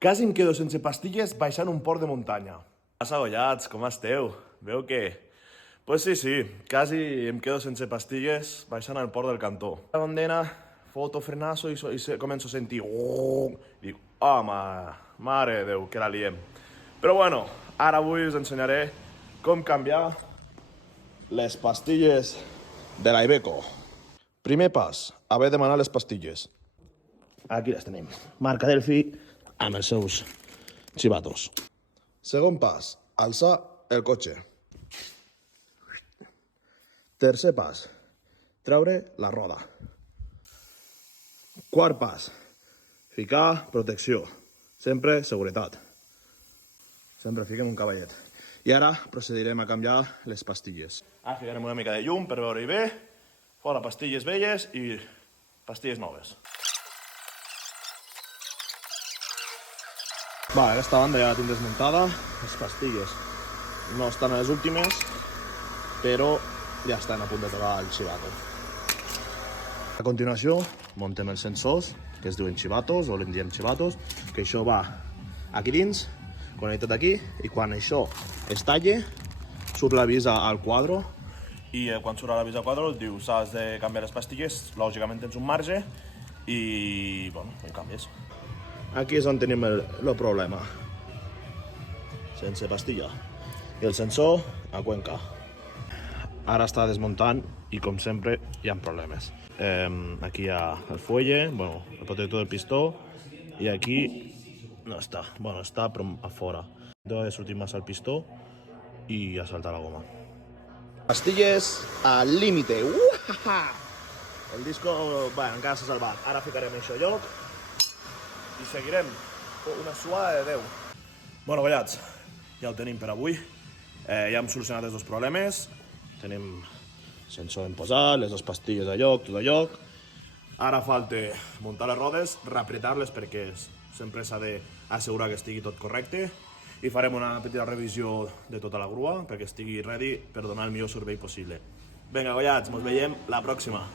Quasi em quedo sense pastilles baixant un port de muntanya. Passa, gollats, com esteu? Veu què? Pues sí, quasi em quedo sense pastilles baixant al port del cantó. La bandena, foto frenazo i començo a sentir... Dic, home, mare de Déu, que la liem. Però bueno, ara avui us ensenyaré com canviar les pastilles de la Iveco. Primer pas, haver de demanar les pastilles. Aquí les tenim. Marca Delphi amb els seus xivatos. Segon pas, alçar el cotxe. Tercer pas, treure la roda. Quart pas, ficar protecció. Sempre seguretat. Sempre fiquem un cavallet. I ara procedirem a canviar les pastilles. Ara ficarem una mica de llum per veure-hi bé. Fora pastilles velles i pastilles noves. Va, aquesta banda ja la tinc desmuntada. Les pastilles no estan a les últimes, però ja estan a punt de tocar el xivato. A continuació, muntem els sensors, que es diuen xivatos, o en diem xivatos, que això va aquí dins, connectat aquí, i quan això es talla, surt l'avís al quadre, i quan surt l'avís al quadre et diu s'has de canviar les pastilles, lògicament tens un marge, i bueno, ho canvies. Aquí és on tenim el problema. Sense pastilla. I el sensor a Cuenca. Ara està desmuntant i, com sempre, hi ha problemes. Aquí hi ha el fuelle, bueno, el protector del pistó, i aquí no està. Bueno, està però a fora. Deu de sortir massa el pistó i ha saltat la goma. Pastilles al límite. El disco, bueno, encara s'ha salvat. Ara ficarem això a lloc i seguirem una suada de Déu. Bueno, gollats, ja ho tenim per avui. Ja hem solucionat els dos problemes. Tenim sensor en posat, les dues pastilles a lloc, tot a lloc. Ara falta muntar les rodes, reapretar-les perquè sempre s'ha d'assegurar que estigui tot correcte. I farem una petita revisió de tota la grua perquè estigui ready per donar el millor servei possible. Vinga, gollats, ens veiem la pròxima.